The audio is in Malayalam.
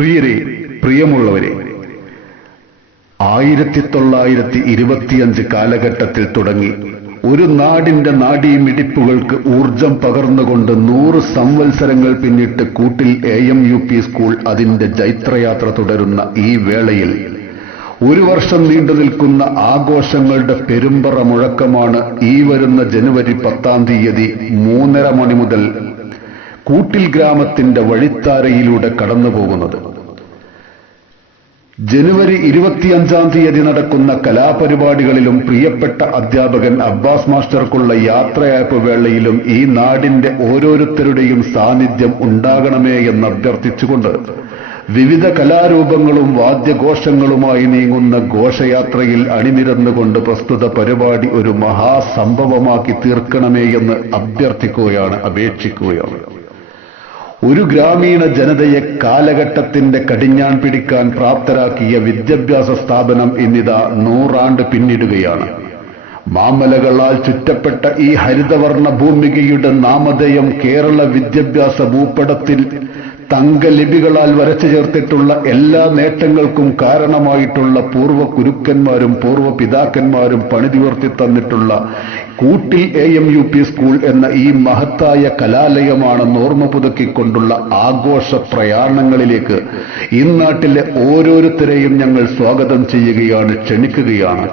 പ്രിയരെ പ്രിയമുള്ളവരെ ആയിരത്തി തൊള്ളായിരത്തി ഇരുപത്തിയഞ്ച് കാലഘട്ടത്തിൽ തുടങ്ങി ഒരു നാടിന്റെ നാഡീമിടിപ്പുകൾക്ക് ഊർജം പകർന്നുകൊണ്ട് നൂറ് സംവത്സരങ്ങൾ പിന്നിട്ട് Koottil A M U P school അതിന്റെ ജൈത്രയാത്ര തുടരുന്ന ഈ വേളയിൽ ഒരു വർഷം നീണ്ടു നിൽക്കുന്ന ആഘോഷങ്ങളുടെ പെരുമ്പറ മുഴക്കമാണ് ഈ വരുന്ന ജനുവരി പത്താം തീയതി മൂന്നര മണി മുതൽ കൂട്ടിൽ ഗ്രാമത്തിന്റെ വഴിത്താരയിലൂടെ കടന്നു പോകുന്നത് ജനുവരി ഇരുപത്തിയഞ്ചാം തീയതി നടക്കുന്ന കലാപരിപാടികളിലും പ്രിയപ്പെട്ട അധ്യാപകൻ അബ്ബാസ് മാസ്റ്റർക്കുള്ള യാത്രയയപ്പ് വേളയിലും ഈ നാടിന്റെ ഓരോരുത്തരുടെയും സാന്നിധ്യം ഉണ്ടാകണമേ എന്ന് അഭ്യർത്ഥിച്ചുകൊണ്ട് വിവിധ കലാരൂപങ്ങളും വാദ്യഘോഷങ്ങളുമായി നീങ്ങുന്ന ഘോഷയാത്രയിൽ അണിനിരന്നുകൊണ്ട് പ്രസ്തുത പരിപാടി ഒരു മഹാസംഭവമാക്കി തീർക്കണമേ എന്ന് അഭ്യർത്ഥിക്കുകയാണ് അപേക്ഷിക്കുകയാണ്. ഒരു ഗ്രാമീണ ജനതയെ കാലഘട്ടത്തിന്റെ കടിഞ്ഞാൻ പിടിക്കാൻ പ്രാപ്തരാക്കിയ വിദ്യാഭ്യാസ സ്ഥാപനം ഇന്നിതാ നൂറാണ്ട് പിന്നിടുകയാണ്. മാമലകളാൽ ചുറ്റപ്പെട്ട ഈ ഹരിതവർണ ഭൂമികയുടെ നാമധേയം കേരള വിദ്യാഭ്യാസ ഭൂപടത്തിൽ തങ്കലിപികളാൽ വരച്ചു ചേർത്തിട്ടുള്ള എല്ലാ നേട്ടങ്ങൾക്കും കാരണമായിട്ടുള്ള പൂർവ കുരുക്കന്മാരും പൂർവ പിതാക്കന്മാരും പണിതിവർത്തി തന്നിട്ടുള്ള Koottil A M U P school എന്ന ഈ മഹത്തായ കലാലയമാണെന്ന് ഓർമ്മ പുതുക്കിക്കൊണ്ടുള്ള ആഘോഷ പ്രയാണങ്ങളിലേക്ക് ഇന്നാട്ടിലെ നാട്ടിലെ ഓരോരുത്തരെയും ഞങ്ങൾ സ്വാഗതം ചെയ്യുകയാണ് ക്ഷണിക്കുകയാണ്.